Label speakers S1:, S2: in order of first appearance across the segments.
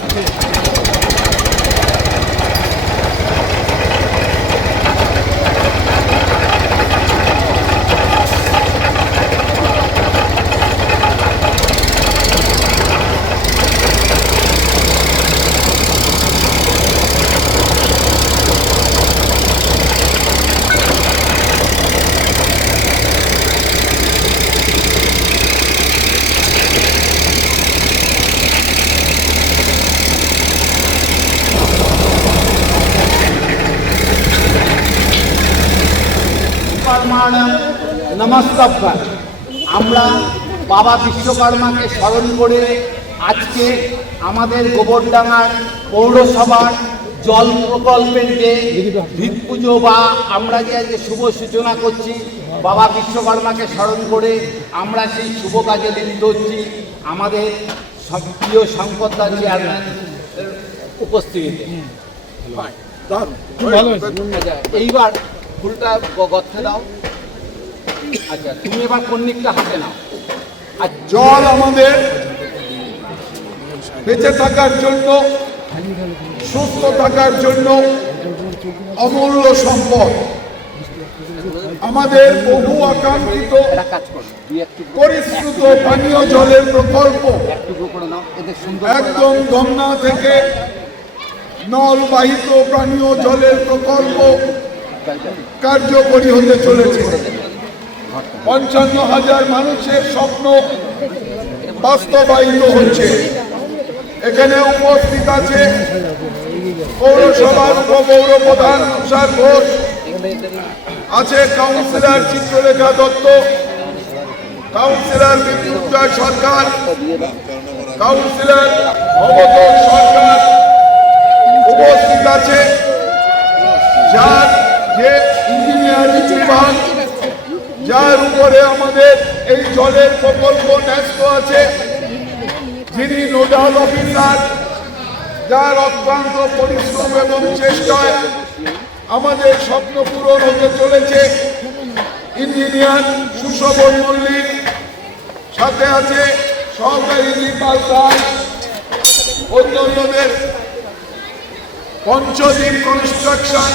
S1: です。নমস্তব্য আমরা বাবা বিশ্বকর্মাকে স্মরণ করে আজকে আমাদের গোবরডাঙ্গার পৌরসভার জল প্রকল্পের যে ভিত পুজো বা আমরা যে আজকে শুভ সূচনা করছি বাবা বিশ্বকর্মাকে স্মরণ করে আমরা সেই শুভ কাজে লিপ্ত হচ্ছি। আমাদের প্রিয় শঙ্করদার চেয়ারম্যান উপস্থিতিতে। আচ্ছা, এইবার ফুলটা গ- গর্তে দাও। আচ্ছা তুমি এবার কন্নিকটা হাতে নাও। আর
S2: জল আমাদের বেঁচে থাকার জন্য সুস্থ থাকার জন্য অমূল্য সম্পদ। আমাদের বহু আকাঙ্ক্ষিত পরিশ্রুত পানীয় জলের প্রকল্প একদম গঙ্গা থেকে নলবাহিত পানীয় জলের প্রকল্প কার্যকরী হতে চলেছে। পঞ্চান্ন হাজার মানুষের স্বপ্ন বাস্তবায়িত হচ্ছে। এখানে উপস্থিত আছে পৌরসভার উপপৌর প্রধান তুষার ঘোষ, আছে councillor Chitralekha Dutta, councillor Bidyutjoy Sarkar, councillor Abatar Sarkar উপস্থিত আছে। যার যে ইঞ্জিনিয়ারিং বিভাগ যার উপরে আমাদের এই জলের প্রকল্প ন্যস্ত আছে, যিনি নোডাল অফিসার, যার অক্লান্ত পরিশ্রম এবং চেষ্টায় আমাদের স্বপ্ন পূরণ হতে চলেছে। ইঞ্জিনিয়ার সুশোভন মল্লিক সাথে আছে সহকারী দীপাল রায় অন্যান্যদের পঞ্চদিন কনস্ট্রাকশন।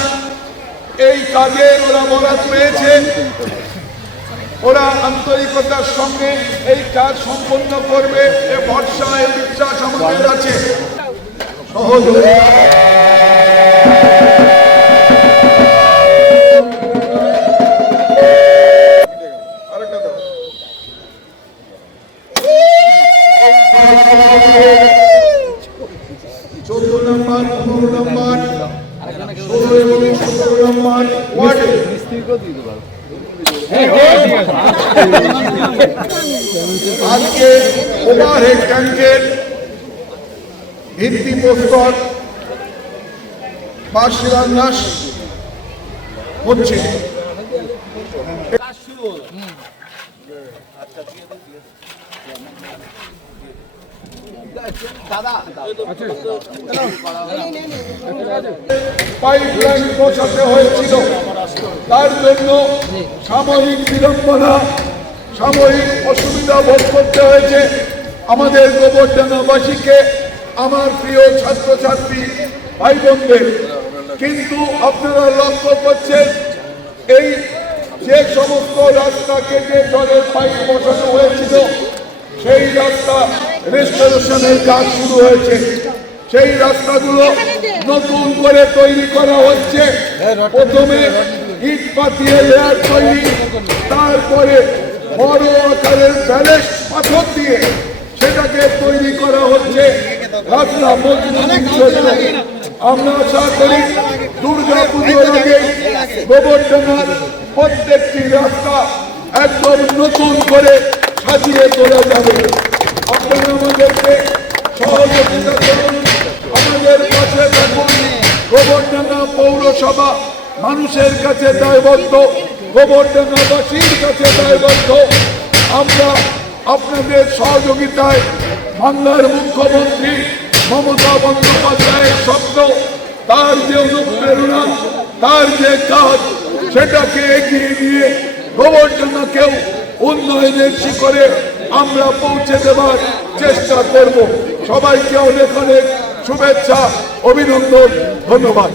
S2: এই কাজে ওরা বরাদ পেয়েছে। ওরা আন্তরিকতার সঙ্গে এই কাজ সম্পন্ন করবে, এ ভরসা, এ বিশ্বাস আমাদের আছে। চোদ্দ নম্বর, পনেরো নম্বর আজকে ওভারহেড ট্যাঙ্কের ভিত্তি প্রস্তর বা শিলান্যাস হচ্ছে পাইপ লাইন বসাতে হয়েছিল। তার জন্য সাময়িক বিড়ম্বনা, সাময়িক অসুবিধা ভোগ করতে হয়েছে। আমাদের গোবর্ধনাবাসীকে, আমার প্রিয় ছাত্রছাত্রী ভাই বোনদের কিন্তু আপনারা লক্ষ্য করছেন, এই যে সমস্ত রাস্তা কেটে জলের পাইপ বসানো হয়েছিল, সেই রাস্তা রেস্টোরেশনের কাজ শুরু হয়েছে। সেই রাস্তাগুলো নতুন করে তৈরি করা হচ্ছে। প্রথমে ইট পাতিয়ে লেয়ার তৈরি। তারপরে বড় আকারের ব্যালেন্স পাথর দিয়ে সেটাকে তৈরি করা হচ্ছে। রাস্তা মজবুত আমরা আশা করি দুর্গা পুজোর আগে গোবর্ধনার প্রত্যেকটি রাস্তা একদম নতুন করে সাজিয়ে তোলা যাবে। আপনারা আমাদেরকে সহযোগিতা করুন। আমাদের পাশে থাকুন। গোবর্ধনা পৌরসভা মানুষের কাছে দায়বদ্ধ, গোবর্ধনাবাসীর কাছে দায়বদ্ধ। আমরা আপনাদের সহযোগিতায় বাংলার মুখ্যমন্ত্রী মমতা বন্দ্যোপাধ্যায়ের স্বপ্ন, তার যে অনুপ্রেরণা, তার যে কাজ, সেটাকে এগিয়ে নিয়ে গোবর্ধনাকেও উন্নয়নের শিখরে আমরা পৌঁছে দেবার চেষ্টা করব। সবাইকে অনেক অনেক শুভেচ্ছা, অভিনন্দন, ধন্যবাদ।